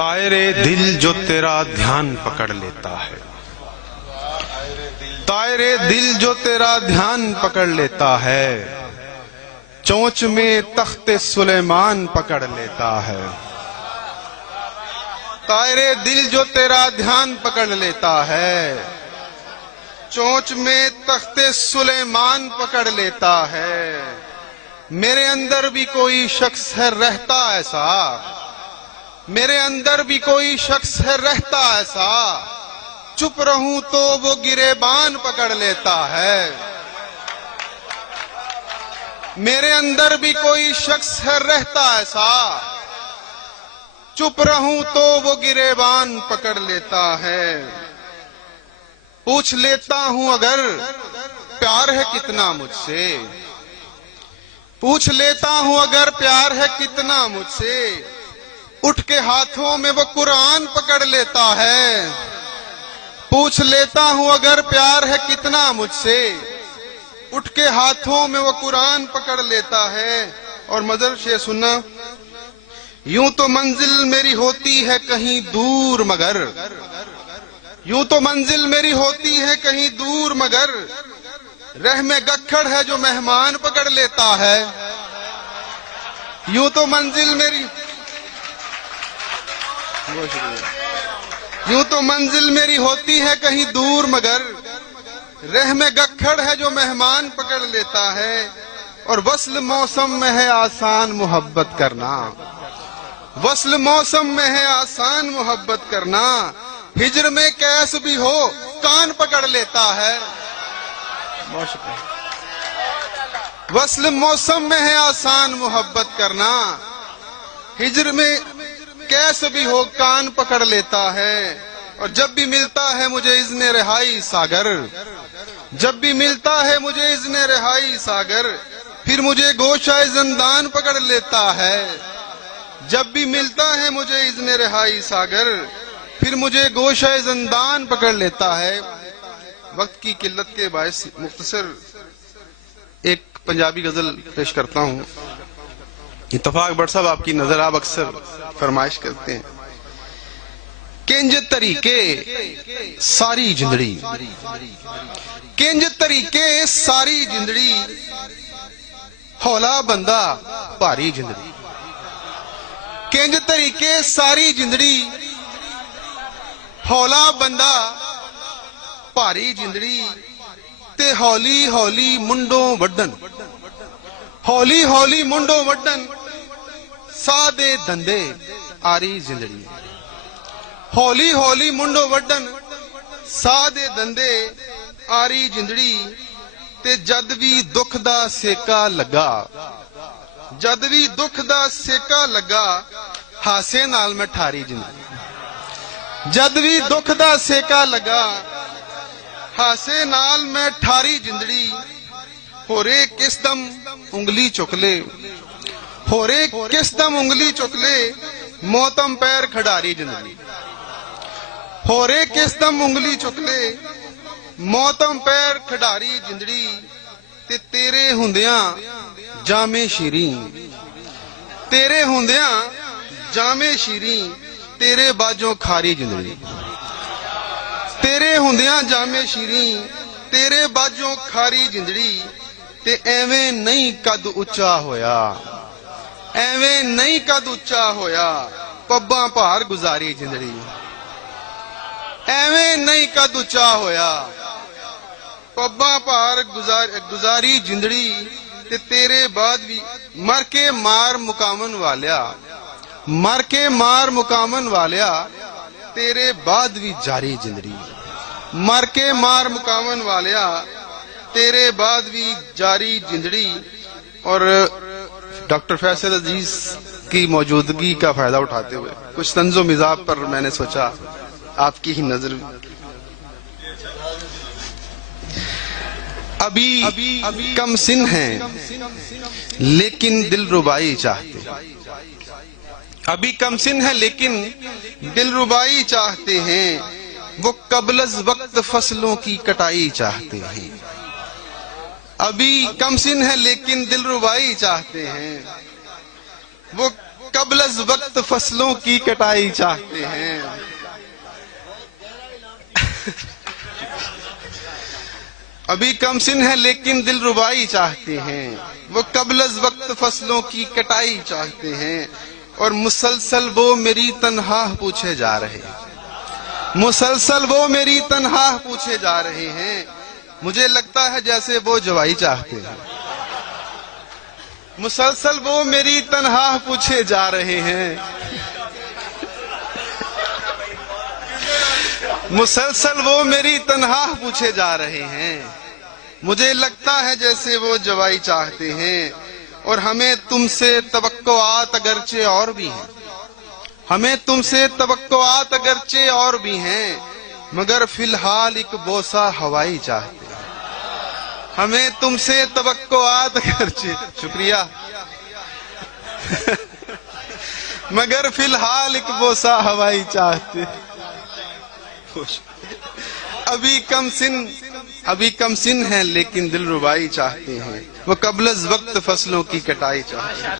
طائرے دل جو تیرا دھیان پکڑ لیتا ہے، طائرے دل جو تیرا دھیان پکڑ لیتا ہے، چونچ میں تخت سلیمان پکڑ لیتا ہے۔ طائرے دل جو تیرا دھیان پکڑ لیتا ہے، چونچ میں تخت سلیمان پکڑ لیتا ہے۔ میرے اندر بھی کوئی شخص ہے رہتا ایسا، میرے اندر بھی کوئی شخص ہے رہتا ایسا، چپ رہوں تو وہ گریبان پکڑ لیتا ہے۔ میرے اندر بھی کوئی شخص ہے رہتا ایسا، چپ رہوں تو وہ گریبان پکڑ لیتا ہے۔ پوچھ لیتا ہوں اگر پیار ہے کتنا مجھ سے، پوچھ لیتا ہوں اگر پیار ہے کتنا مجھ سے، اٹھ کے ہاتھوں میں وہ قرآن پکڑ لیتا ہے۔ پوچھ لیتا ہوں اگر پیار ہے کتنا مجھ سے، اٹھ کے ہاتھوں میں وہ قرآن پکڑ لیتا ہے۔ اور مدر شے سننا، یوں تو منزل میری ہوتی ہے کہیں دور مگر، یوں تو منزل میری ہوتی ہے کہیں دور مگر، رہ میں گکھڑ ہے جو مہمان پکڑ لیتا ہے۔ یوں تو منزل میری یوں تو منزل میری ہوتی ہے کہیں دور مگر، رہ میں گکھڑ ہے جو مہمان پکڑ لیتا ہے۔ اور وصل موسم میں ہے آسان محبت کرنا، وصل موسم میں ہے آسان محبت کرنا، ہجر میں کیس بھی ہو کان پکڑ لیتا ہے۔ وصل موسم میں ہے آسان محبت کرنا، ہجر میں کیس بھی ہو کان پکڑ لیتا ہے۔ اور جب بھی ملتا ہے مجھے اذن رہائی ساگر، جب بھی ملتا ہے مجھے اذن رہائی ساگر، پھر مجھے گوشہ زندان پکڑ لیتا ہے۔ جب بھی ملتا ہے مجھے اذن رہائی ساگر، پھر مجھے گوشہ زندان پکڑ لیتا ہے۔ وقت کی قلت کے باعث مختصر ایک پنجابی غزل پیش کرتا ہوں۔ اتفاق بٹ صاحب آپ کی نظر آپ اکثر فرمائش کرتے ہیں۔ کنج طریقے ساری جندڑی، کنج طریقے ساری جندڑی، ہولا بندہ بھاری جندڑی۔ کنج طریقے ساری جندڑی، ہولا بندہ بھاری جندڑی، تے ہولی ہولی منڈوں وڈن، ہولی ہولی منڈوں وڈن، سادے دندے آری زندڑی۔ ہولی ہولی منڈوں وڈن، سادے دندے آری جندڑی، تے جد بھی دکھ دا سیکا لگا، جد بھی دکھ دا سیکا لگا، ہاسے نال میں ٹھاری جندڑی۔ جد بھی دکھ دا سیکا لگا، ہاسے نال میں ٹھاری جندڑی، ہورے کس دم انگلی چکلے، ہورے کس دم انگلی چکلے، موتم پیر کھڑاری جندڑی۔ ہورے کس دم انگلی چکلے، موتم پیر کھڑاری جندڑی، تے تیرے ہوندیاں جامے شیریں، تیرے ہوندیاں جامے شیریں، تیرے باجوں کھاری جندڑی۔ تیرے ہوندیاں جامے شیریں، تیرے باجوں کھاری جندڑی، تے ایویں نہیں قد اچا ہویا، ایویں نہیں قد اچا ہویا، پباں پار گزاری جندڑی۔ ایویں نہیں قد اچا ہویا، پباں پار گزاری جندڑی، تے تیرے بعد بھی مر کے مار مقامن والیا، مر کے مار مقامن والیا، تیرے بعد بھی جاری جندڑی۔ مر کے مار مقامن والیا، تیرے بعد بھی جاری جندڑی۔ اور ڈاکٹر فیصل عزیز کی موجودگی کا فائدہ اٹھاتے ہوئے کچھ طنز و مزاح پر میں نے سوچا آپ کی ہی نظر۔ ابھی کم سن ہیں لیکن دل ربائی چاہتے، ابھی کم سن ہے لیکن دل ربائی چاہتے ہیں، وہ قبل از وقت فصلوں کی کٹائی چاہتے ہیں۔ ابھی کم سن ہے لیکن دل ربائی چاہتے ہیں، وہ قبل از وقت فصلوں کی کٹائی چاہتے ہیں. ابھی کم سن ہے لیکن دل ربائی چاہتے ہیں. وہ قبل از وقت فصلوں کی کٹائی چاہتے ہیں. اور مسلسل وہ میری تنہا پوچھے جا رہے ہیں. مسلسل وہ میری تنہا پوچھے جا رہے ہیں. مجھے لگتا ہے جیسے وہ جوائی چاہتے ہیں. مسلسل وہ میری تنہا پوچھے جا رہے ہیں. مسلسل وہ میری تنہا پوچھے جا رہے ہیں. مجھے لگتا ہے جیسے وہ جوائی چاہتے ہیں. اور ہمیں تم سے توقعات اگرچہ اور بھی ہیں. ہمیں تم سے توقعات اگرچہ اور بھی ہیں. مگر فی الحال ایک بوسہ ہوائی چاہتے ہیں. ہمیں تم سے توقعات اگرچہ شکریہ مگر فی الحال ایک بوسہ ہوائی چاہتے ہیں. ابھی کم سن ہیں لیکن دل ربائی چاہتے ہیں. وہ قبل از وقت فصلوں کی کٹائی چاہتے ہیں.